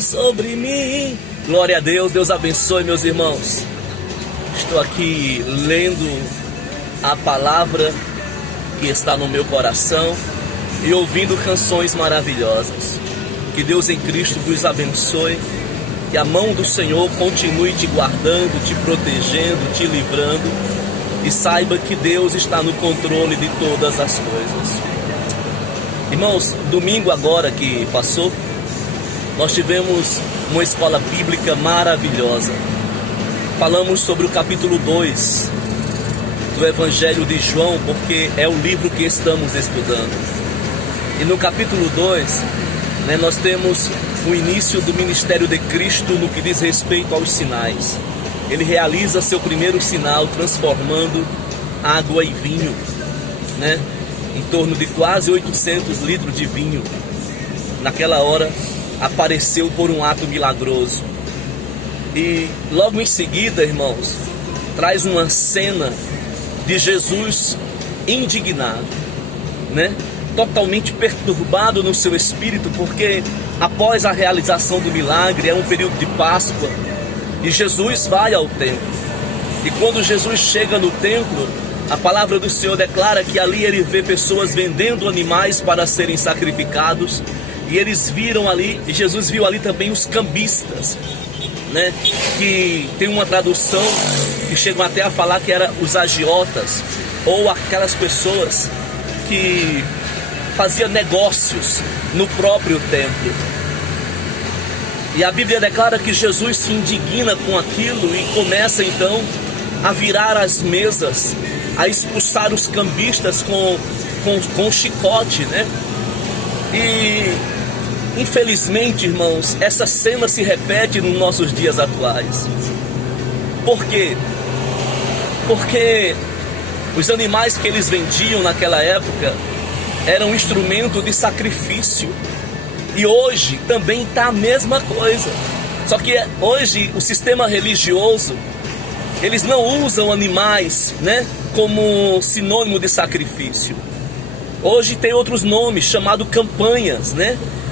sobre mim. Glória a Deus, Deus abençoe, meus irmãos. Estou aqui lendo a palavra que está no meu coração e ouvindo canções maravilhosas. Que Deus em Cristo vos abençoe, que a mão do Senhor continue te guardando, te protegendo, te livrando, e saiba que Deus está no controle de todas as coisas. Irmãos, domingo agora que passou, nós tivemos uma escola bíblica maravilhosa. Falamos sobre o capítulo 2 do Evangelho de João, porque é o livro que estamos estudando. E no capítulo 2, nós temos o início do ministério de Cristo no que diz respeito aos sinais. Ele realiza seu primeiro sinal transformando água em vinho, em torno de quase 800 litros de vinho. Naquela hora apareceu por um ato milagroso. E logo em seguida, irmãos, traz uma cena de Jesus indignado, totalmente perturbado no seu espírito, porque após a realização do milagre, é um período de Páscoa, e Jesus vai ao templo. E quando Jesus chega no templo, a palavra do Senhor declara que ali ele vê pessoas vendendo animais para serem sacrificados, e eles viram ali, e Jesus viu ali também os cambistas, que tem uma tradução que chegam até a falar que eram os agiotas, ou aquelas pessoas que faziam negócios no próprio templo. E a Bíblia declara que Jesus se indigna com aquilo e começa então a virar as mesas, a expulsar os cambistas com chicote, E infelizmente, irmãos, essa cena se repete nos nossos dias atuais. Por quê? Porque os animais que eles vendiam naquela época eram um instrumento de sacrifício. E hoje também está a mesma coisa. Só que hoje o sistema religioso, eles não usam animais, como sinônimo de sacrifício. Hoje tem outros nomes, chamados campanhas,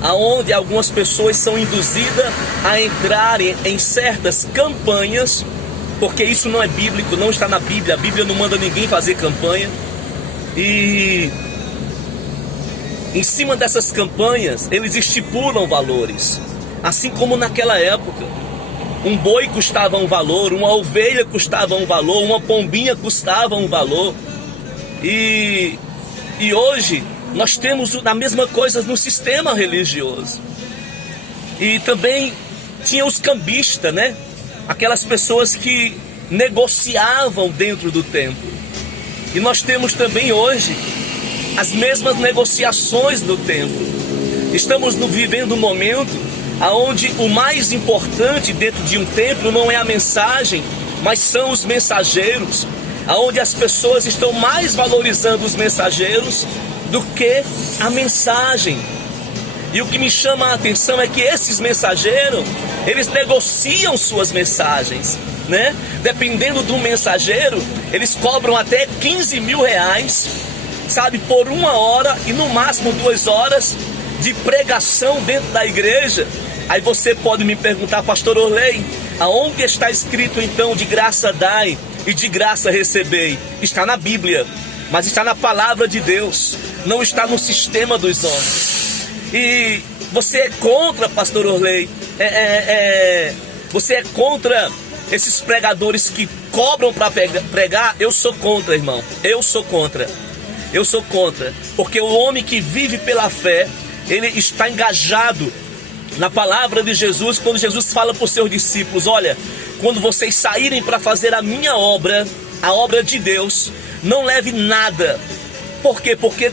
aonde algumas pessoas são induzidas a entrarem em certas campanhas, porque isso não é bíblico, não está na Bíblia. A Bíblia não manda ninguém fazer campanha. E em cima dessas campanhas, eles estipulam valores. Assim como naquela época, um boi custava um valor, uma ovelha custava um valor, uma pombinha custava um valor. E hoje nós temos a mesma coisa no sistema religioso. E também tinha os cambistas, aquelas pessoas que negociavam dentro do templo. E nós temos também hoje as mesmas negociações no templo. Estamos vivendo um momento onde o mais importante dentro de um templo não é a mensagem, mas são os mensageiros, onde as pessoas estão mais valorizando os mensageiros do que a mensagem. E o que me chama a atenção é que esses mensageiros, eles negociam suas mensagens, Dependendo do mensageiro, eles cobram até 15 mil reais, por 1 hora e no máximo 2 horas de pregação dentro da igreja. Aí você pode me perguntar: pastor Orley, aonde está escrito então de graça dai e de graça recebei? Está na Bíblia, mas está na palavra de Deus, não está no sistema dos homens. E você é contra, pastor Orley, você é contra esses pregadores que cobram para pregar? Eu sou contra, irmão, eu sou contra, porque o homem que vive pela fé, ele está engajado na palavra de Jesus, quando Jesus fala para os seus discípulos: olha, quando vocês saírem para fazer a minha obra, a obra de Deus, não leve nada. Por quê? Porque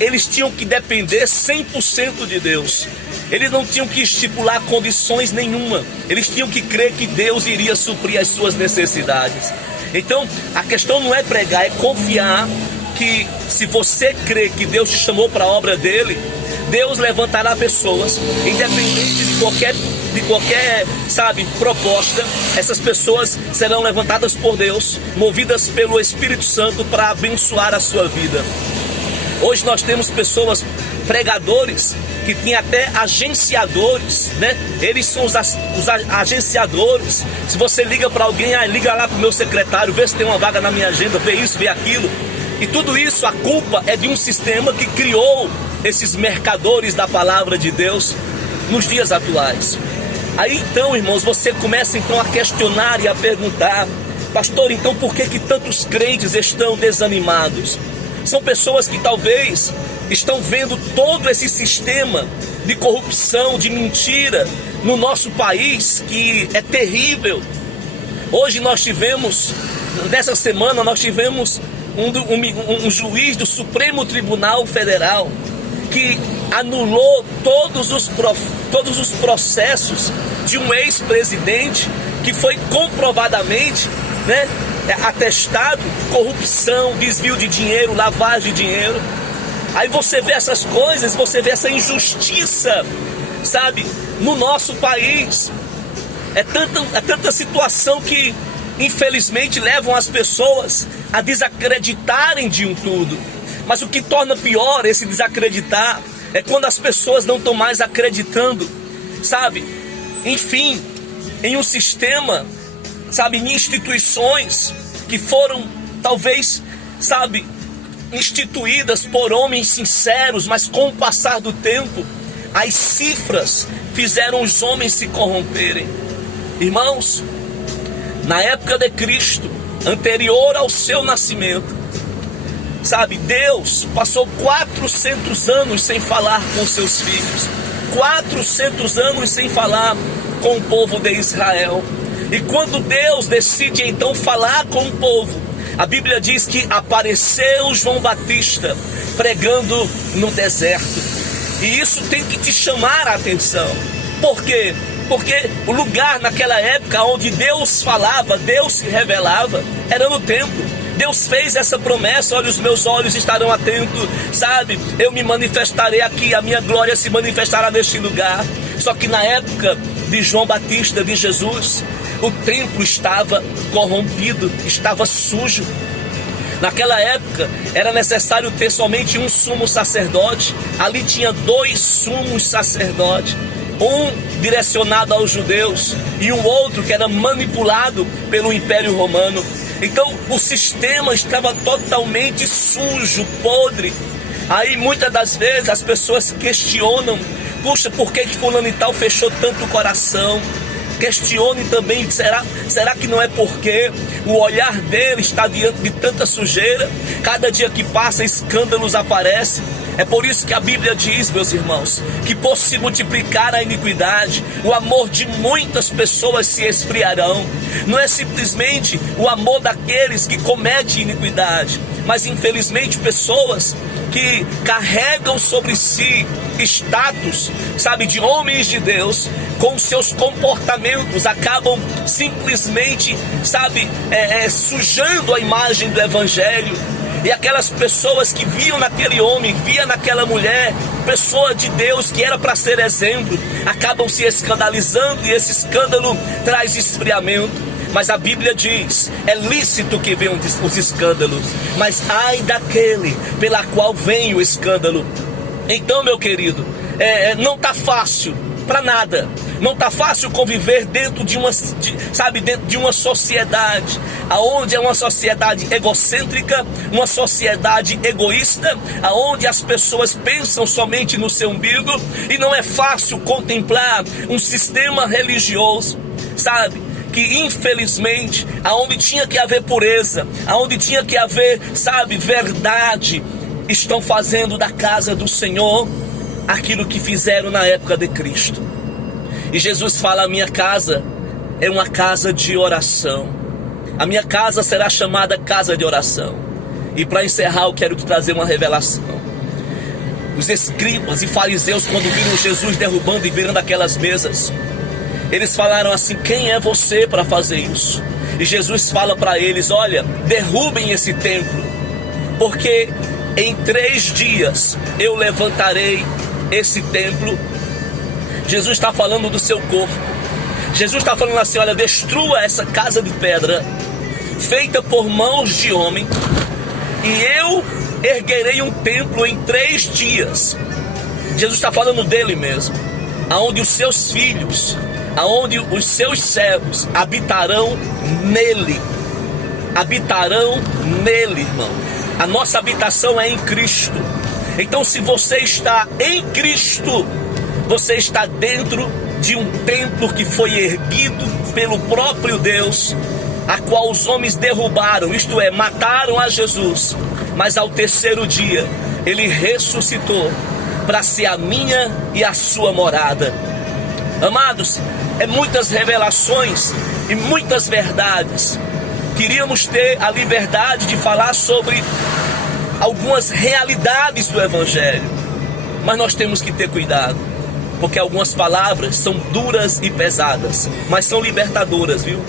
eles tinham que depender 100% de Deus. Eles não tinham que estipular condições nenhuma. Eles tinham que crer que Deus iria suprir as suas necessidades. Então, a questão não é pregar, é confiar que se você crê que Deus te chamou para a obra dele, Deus levantará pessoas, independente de qualquer proposta. Essas pessoas serão levantadas por Deus, movidas pelo Espírito Santo para abençoar a sua vida. Hoje nós temos pessoas, pregadores, que tinha até agenciadores, né? Eles são os agenciadores. Se você liga para alguém, liga lá para o meu secretário, vê se tem uma vaga na minha agenda, vê isso, vê aquilo. E tudo isso, a culpa é de um sistema que criou esses mercadores da palavra de Deus nos dias atuais. Aí então, irmãos, você começa então a questionar e a perguntar: pastor, então por que tantos crentes estão desanimados? São pessoas que talvez estão vendo todo esse sistema de corrupção, de mentira no nosso país, que é terrível. Hoje nessa semana nós tivemos um juiz do Supremo Tribunal Federal que anulou todos os processos de um ex-presidente que foi comprovadamente, né, atestado corrupção, desvio de dinheiro, lavagem de dinheiro. Aí você vê essas coisas, você vê essa injustiça, sabe, no nosso país. É tanta situação que infelizmente levam as pessoas a desacreditarem de um tudo. Mas o que torna pior esse desacreditar é quando as pessoas não estão mais acreditando, sabe, enfim, em um sistema, sabe, em instituições que foram talvez, sabe, instituídas por homens sinceros, mas com o passar do tempo, as cifras fizeram os homens se corromperem. Irmãos, na época de Cristo, anterior ao seu nascimento, sabe, Deus passou 400 anos sem falar com seus filhos, 400 anos sem falar com o povo de Israel. E quando Deus decide então falar com o povo, a Bíblia diz que apareceu João Batista pregando no deserto. E isso tem que te chamar a atenção. Por quê? Porque o lugar naquela época onde Deus falava, Deus se revelava, era no templo. Deus fez essa promessa: olha, os meus olhos estarão atentos, sabe, eu me manifestarei aqui, a minha glória se manifestará neste lugar. Só que na época de João Batista, de Jesus, o templo estava corrompido, estava sujo. Naquela época era necessário ter somente um sumo sacerdote. Ali tinha 2 sumos sacerdotes, um direcionado aos judeus e um outro que era manipulado pelo Império Romano. Então o sistema estava totalmente sujo, podre. Aí muitas das vezes as pessoas questionam: puxa, por que fulano e tal fechou tanto o coração? Questione também, será que não é porque o olhar dele está diante de tanta sujeira? Cada dia que passa, escândalos aparecem. É por isso que a Bíblia diz, meus irmãos, que por se multiplicar a iniquidade, o amor de muitas pessoas se esfriarão. Não é simplesmente o amor daqueles que cometem iniquidade, mas infelizmente pessoas que carregam sobre si status, sabe, de homens de Deus, com seus comportamentos acabam simplesmente, sabe, sujando a imagem do Evangelho. E aquelas pessoas que viam naquele homem, via naquela mulher, pessoa de Deus que era para ser exemplo, acabam se escandalizando, e esse escândalo traz esfriamento. Mas a Bíblia diz: é lícito que venham os escândalos, mas ai daquele pela qual vem o escândalo. Então, meu querido, não está fácil para nada. Não está fácil conviver dentro de uma sociedade, aonde é uma sociedade egocêntrica, uma sociedade egoísta, aonde as pessoas pensam somente no seu umbigo, e não é fácil contemplar um sistema religioso, sabe, que infelizmente, aonde tinha que haver pureza, aonde tinha que haver, sabe, verdade, estão fazendo da casa do Senhor aquilo que fizeram na época de Cristo. E Jesus fala: a minha casa é uma casa de oração. A minha casa será chamada casa de oração. E para encerrar, eu quero te trazer uma revelação. Os escribas e fariseus, quando viram Jesus derrubando e virando aquelas mesas, eles falaram assim: quem é você para fazer isso? E Jesus fala para eles: olha, derrubem esse templo, porque em 3 dias eu levantarei esse templo. Jesus está falando do seu corpo. Jesus está falando assim: olha, destrua essa casa de pedra feita por mãos de homem, e eu erguerei um templo em 3 dias. Jesus está falando dele mesmo, aonde os seus filhos, aonde os seus servos habitarão nele. Habitarão nele, irmão. A nossa habitação é em Cristo. Então, se você está em Cristo, você está dentro de um templo que foi erguido pelo próprio Deus, a qual os homens derrubaram, isto é, mataram a Jesus, mas ao terceiro dia ele ressuscitou para ser a minha e a sua morada. Amados, é muitas revelações e muitas verdades. Queríamos ter a liberdade de falar sobre algumas realidades do Evangelho, mas nós temos que ter cuidado, porque algumas palavras são duras e pesadas, mas são libertadoras, viu?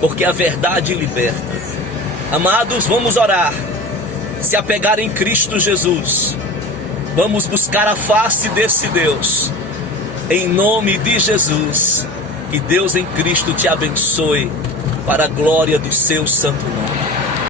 Porque a verdade liberta. Amados, vamos orar, se apegar em Cristo Jesus, vamos buscar a face desse Deus, em nome de Jesus. Que Deus em Cristo te abençoe, para a glória do seu santo nome.